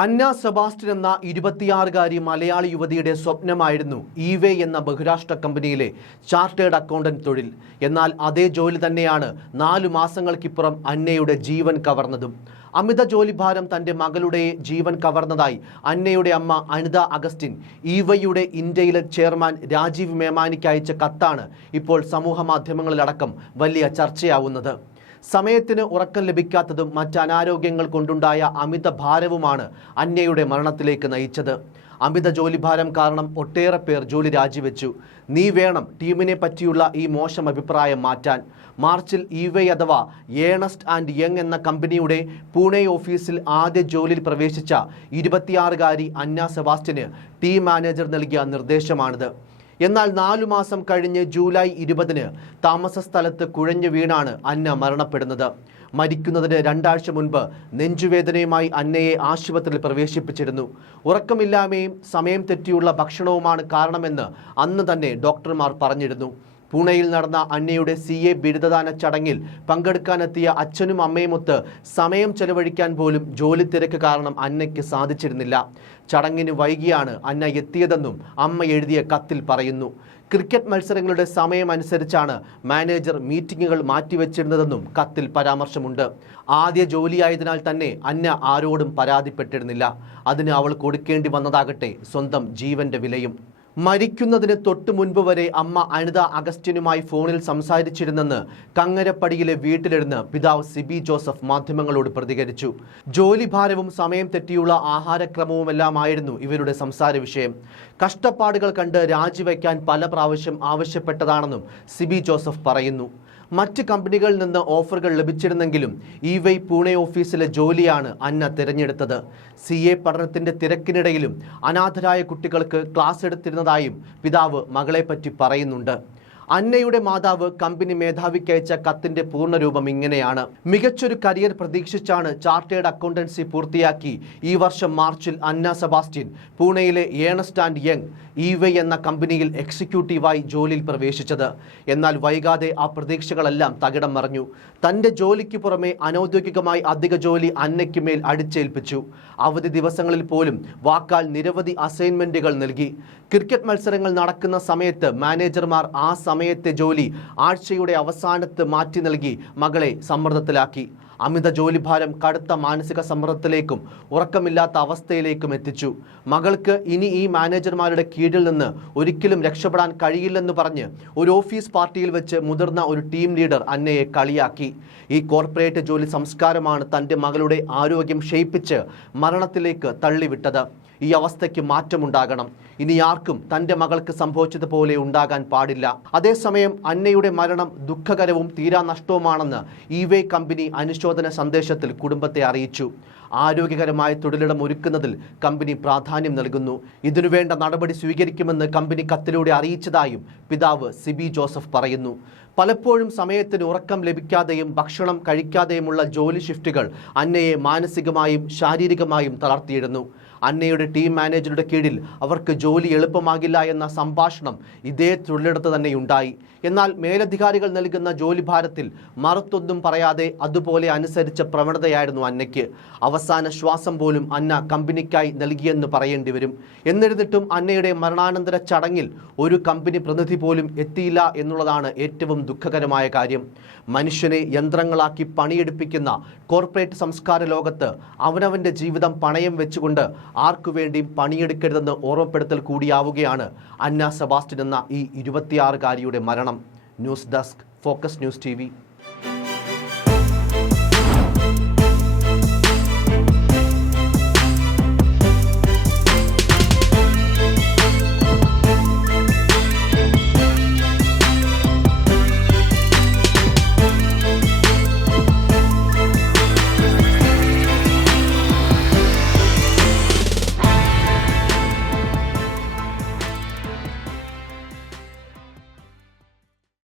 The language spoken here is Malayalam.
അന്ന സെബാസ്റ്റ്യൻ എന്ന ഇരുപത്തിയാറുകാരി മലയാളി യുവതിയുടെ സ്വപ്നമായിരുന്നു ഇവേ എന്ന ബഹുരാഷ്ട്ര കമ്പനിയിലെ ചാർട്ടേഡ് അക്കൗണ്ടന്റ് തൊഴിൽ. എന്നാൽ അതേ ജോലി തന്നെയാണ് നാലു മാസങ്ങൾക്കിപ്പുറം അന്നയുടെ ജീവൻ കവർന്നതും. അമിത ജോലിഭാരം തന്റെ മകളുടെ ജീവൻ കവർന്നതായി അന്നയുടെ അമ്മ അനിത അഗസ്റ്റിൻ ഈവയുടെ ഇന്ത്യയിലെ ചെയർമാൻ രാജീവ് മേമാനിക്ക് അയച്ച കത്താണ് ഇപ്പോൾ സമൂഹ മാധ്യമങ്ങളിലടക്കം വലിയ ചർച്ചയാവുന്നത്. സമയത്തിന് ഉറക്കം ലഭിക്കാത്തതും മറ്റ് അനാരോഗ്യങ്ങൾ കൊണ്ടുണ്ടായ അമിത ഭാരവുമാണ് അന്യയുടെ മരണത്തിലേക്ക് നയിച്ചത്. അമിത ജോലിഭാരം കാരണം ഒട്ടേറെ പേർ ജോലി രാജിവെച്ചു. നീ വേണം ടീമിനെ പറ്റിയുള്ള ഈ മോശം അഭിപ്രായം മാറ്റാൻ. മാർച്ചിൽ ഇവൈ അഥവാ ഏണസ്റ്റ് ആൻഡ് യങ് എന്ന കമ്പനിയുടെ പൂനെ ഓഫീസിൽ ആദ്യ ജോലിയിൽ പ്രവേശിച്ച ഇരുപത്തിയാറുകാരി അന്ന സെബാസ്റ്റ്യന് ടീം മാനേജർ നൽകിയ നിർദ്ദേശമാണിത്. എന്നാൽ നാലു മാസം കഴിഞ്ഞ് ജൂലൈ ഇരുപതിന് താമസ സ്ഥലത്ത് കുഴഞ്ഞു വീണാണ് അന്ന മരണപ്പെടുന്നത്. മരിക്കുന്നതിന് രണ്ടാഴ്ച മുൻപ് നെഞ്ചുവേദനയുമായി അന്നയെ ആശുപത്രിയിൽ പ്രവേശിപ്പിച്ചിരുന്നു. ഉറക്കമില്ലായ്മയും സമയം തെറ്റിയുള്ള ഭക്ഷണവുമാണ് കാരണമെന്ന് അന്ന് തന്നെ ഡോക്ടർമാർ പറഞ്ഞിരുന്നു. പൂനെയിൽ നടന്ന അന്നയുടെ സി എ ബിരുദദാന ചടങ്ങിൽ പങ്കെടുക്കാനെത്തിയ അച്ഛനും അമ്മയുമൊത്ത് സമയം ചെലവഴിക്കാൻ പോലും ജോലി തിരക്ക് കാരണം അന്നയ്ക്ക് സാധിച്ചിരുന്നില്ല. ചടങ്ങിന് വൈകിയാണ് അന്ന എത്തിയതെന്നും അമ്മ എഴുതിയ കത്തിൽ പറയുന്നു. ക്രിക്കറ്റ് മത്സരങ്ങളുടെ സമയമനുസരിച്ചാണ് മാനേജർ മീറ്റിംഗുകൾ മാറ്റിവെച്ചിരുന്നതെന്നും കത്തിൽ പരാമർശമുണ്ട്. ആദ്യ ജോലിയായതിനാൽ തന്നെ അന്ന ആരോടും പരാതിപ്പെട്ടിരുന്നില്ല. അതിന് അവൾ കൊടുക്കേണ്ടി വന്നതാകട്ടെ സ്വന്തം ജീവന്റെ വിലയും. മരിക്കുന്നതിന് തൊട്ടു മുൻപ് വരെ അമ്മ അനിത അഗസ്റ്റിനുമായി ഫോണിൽ സംസാരിച്ചിരുന്നെന്ന് കങ്ങരപ്പടിയിലെ വീട്ടിലിരുന്ന് പിതാവ് സിബി ജോസഫ് മാധ്യമങ്ങളോട് പ്രതികരിച്ചു. ജോലിഭാരവും സമയം തെറ്റിയുള്ള ആഹാരക്രമവുമെല്ലാമായിരുന്നു ഇവരുടെ സംസാര വിഷയം. കഷ്ടപ്പാടുകൾ കണ്ട് രാജിവെക്കാൻ പല പ്രാവശ്യം ആവശ്യപ്പെട്ടതാണെന്നും സിബി ജോസഫ് പറയുന്നു. മറ്റ് കമ്പനികളിൽ നിന്ന് ഓഫറുകൾ ലഭിച്ചിരുന്നെങ്കിലും ഇ വൈ പൂനെ ഓഫീസിലെ ജോലിയാണ് അന്ന തിരഞ്ഞെടുത്തത്. സി എ പഠനത്തിന്റെ തിരക്കിനിടയിലും അനാഥരായ കുട്ടികൾക്ക് ക്ലാസ് എടുത്തിരുന്നതായും പിതാവ് മകളെപ്പറ്റി പറയുന്നുണ്ട്. അന്നയുടെ മാതാവ് കമ്പനി മേധാവിക്ക് അയച്ച കത്തിന്റെ പൂർണരൂപം ഇങ്ങനെയാണ്. മികച്ചൊരു കരിയർ പ്രതീക്ഷിച്ചാണ് ചാർട്ടേഡ് അക്കൗണ്ടൻസി പൂർത്തിയാക്കി ഈ വർഷം മാർച്ചിൽ അന്ന സെബാസ്റ്റ്യൻ പൂനെയിലെ ഏണസ്റ്റ് ആൻഡ് യങ് ഇ എന്ന കമ്പനിയിൽ എക്സിക്യൂട്ടീവായി ജോലിയിൽ പ്രവേശിച്ചത്. എന്നാൽ വൈകാതെ ആ പ്രതീക്ഷകളെല്ലാം തകിടം മറിഞ്ഞു. തന്റെ ജോലിക്ക് പുറമെ അനൌദ്യോഗികമായി അധിക ജോലി അന്നയ്ക്ക് മേൽ അടിച്ചേൽപ്പിച്ചു. അവധി ദിവസങ്ങളിൽ പോലും വാക്കാൽ നിരവധി അസൈൻമെന്റുകൾ നൽകി. ക്രിക്കറ്റ് മത്സരങ്ങൾ നടക്കുന്ന സമയത്ത് മാനേജർമാർ ആ സമയത്തെ ജോലി ആഴ്ചയുടെ അവസാനത്ത് മാറ്റി നൽകി മകളെ സമ്മർദ്ദത്തിലാക്കി. അമിത ജോലിഭാരം കടുത്ത മാനസിക സമ്മർദ്ദത്തിലേക്കും ഉറക്കമില്ലാത്ത അവസ്ഥയിലേക്കും എത്തിച്ചു. മകൾക്ക് ഇനി ഈ മാനേജർമാരുടെ കീഴിൽ നിന്ന് ഒരിക്കലും രക്ഷപ്പെടാൻ കഴിയില്ലെന്ന് പറഞ്ഞ് ഒരു ഓഫീസ് പാർട്ടിയിൽ വെച്ച് മുതിർന്ന ഒരു ടീം ലീഡർ അന്നയെ കളിയാക്കി. ഈ കോർപ്പറേറ്റ് ജോലി സംസ്കാരമാണ് തന്റെ മകളുടെ ആരോഗ്യം ക്ഷയിപ്പിച്ച് മരണത്തിലേക്ക് തള്ളിവിട്ടത്. ഈ അവസ്ഥയ്ക്ക് മാറ്റമുണ്ടാകണം. ഇനി ആർക്കും തന്റെ മകൾക്ക് സംഭവിച്ചതുപോലെ ഉണ്ടാകാൻ പാടില്ല. അതേസമയം അന്നയുടെ മരണം ദുഃഖകരവും തീരാ നഷ്ടവുമാണെന്ന് ഇവേ കമ്പനി അനുശോചന സന്ദേശത്തിൽ കുടുംബത്തെ അറിയിച്ചു. ആരോഗ്യകരമായ തൊഴിലിടം ഒരുക്കുന്നതിൽ കമ്പനി പ്രാധാന്യം നൽകുന്നു. ഇതിനുവേണ്ട നടപടി സ്വീകരിക്കുമെന്ന് കമ്പനി കത്തിലൂടെ അറിയിച്ചതായും പിതാവ് സിബി ജോസഫ് പറയുന്നു. പലപ്പോഴും സമയത്തിന് ഉറക്കം ലഭിക്കാതെയും ഭക്ഷണം കഴിക്കാതെയുമുള്ള ജോലി ഷിഫ്റ്റുകൾ അന്നയെ മാനസികമായും ശാരീരികമായും തളർത്തിയിരുന്നു അന്നയുടെ ടീം മാനേജറുടെ കീഴിൽ അവർക്ക് ജോലി എളുപ്പമാകില്ല എന്ന സംഭാഷണം ഇതേ തൊഴിലിടത്ത് തന്നെ ഉണ്ടായി. എന്നാൽ മേലധികാരികൾ നൽകുന്ന ജോലിഭാരത്തിൽ മറുത്തൊന്നും പറയാതെ അതുപോലെ അനുസരിച്ച പ്രവണതയായിരുന്നു അന്നയ്ക്ക്. അവസാന ശ്വാസം പോലും അന്ന കമ്പനിക്കായി നൽകിയെന്ന് പറയേണ്ടി വരും. എന്നിരുന്നിട്ടും അന്നയുടെ മരണാനന്തര ചടങ്ങിൽ ഒരു കമ്പനി പ്രതിനിധി പോലും എത്തിയില്ല എന്നുള്ളതാണ് ഏറ്റവും ദുഃഖകരമായ കാര്യം. മനുഷ്യനെ യന്ത്രങ്ങളാക്കി പണിയെടുപ്പിക്കുന്ന കോർപ്പറേറ്റ് സംസ്കാര ലോകത്ത് അവനവന്റെ ജീവിതം പണയം വെച്ചുകൊണ്ട് ആർക്കു വേണ്ടിയും പണിയെടുക്കരുതെന്ന് ഓർമ്മപ്പെടുത്തൽ കൂടിയാവുകയാണ് അന്ന സെബാസ്റ്റിൻ എന്ന ഈ ഇരുപത്തിയാറുകാരിയുടെ മരണം. News desk focus news T